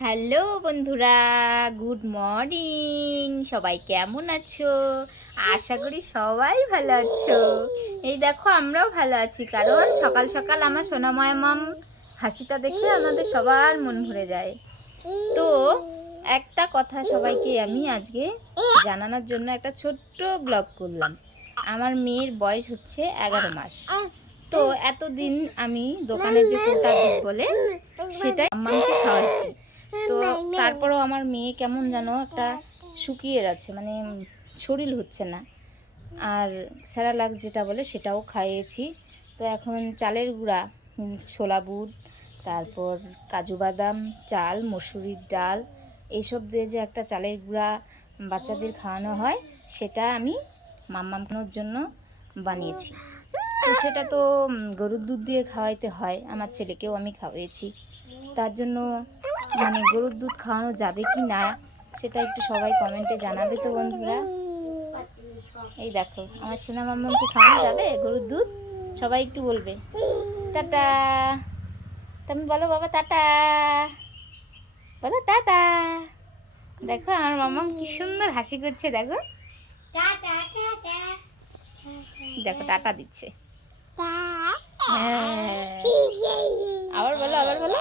Hello বন্ধুরা, good morning. সবাই কেমন আছো? আশা করি সবাই ভালো আছো। এই দেখো, আমরাও ভালো আছি, কারণ সকাল সকাল আমার সোনাময় মাম হাসিটা দেখে আমাদের সবার মন ভরে যায়। তো একটা কথা সবাইকে আমি আজকে জানানোর জন্য একটা ছোট্ট ব্লগ করলাম। আমার মেয়ের বয়স হচ্ছে 11 মাস। তো এতদিন আমি দোকানে যে কোটা দুধ বলে সেটাই আম্মাকে খাওয়াইছি। তো তারপরেও আমার মেয়ে কেমন যেন একটা শুকিয়ে যাচ্ছে, মানে শরীর হচ্ছে না। আর স্যারালাক যেটা বলে সেটাও খাইয়েছি। তো এখন চালের গুঁড়া, ছোলা বুট, তারপর কাজু বাদাম, চাল, মসুরির ডাল, এইসব দিয়ে যে একটা চালের গুঁড়া বাচ্চাদের খাওয়ানো হয়, সেটা আমি মাম্মাম খাওয়ানোর জন্য বানিয়েছি। তো সেটা তো গরুর দুধ দিয়ে খাওয়াইতে হয়, আমার ছেলেকেও আমি খাওয়িয়েছি। তার জন্য মানে গরুর দুধ খাওয়ানো যাবে কি না সেটা একটু সবাই কমেন্টে জানাবে তো বন্ধুরা। এই দেখো, আমার সোনা মাম্মামকে খাওয়ানো যাবে গরুর দুধ? সবাই একটু বলবে টাটা। তুমি বলো বাবা টাটা, বলো টাটা। দেখো আমার মাম্মাম কি সুন্দর হাসি করছে, দেখো দেখো টাটা দিচ্ছে। হ্যাঁ, আবার বলো, আবার বলো।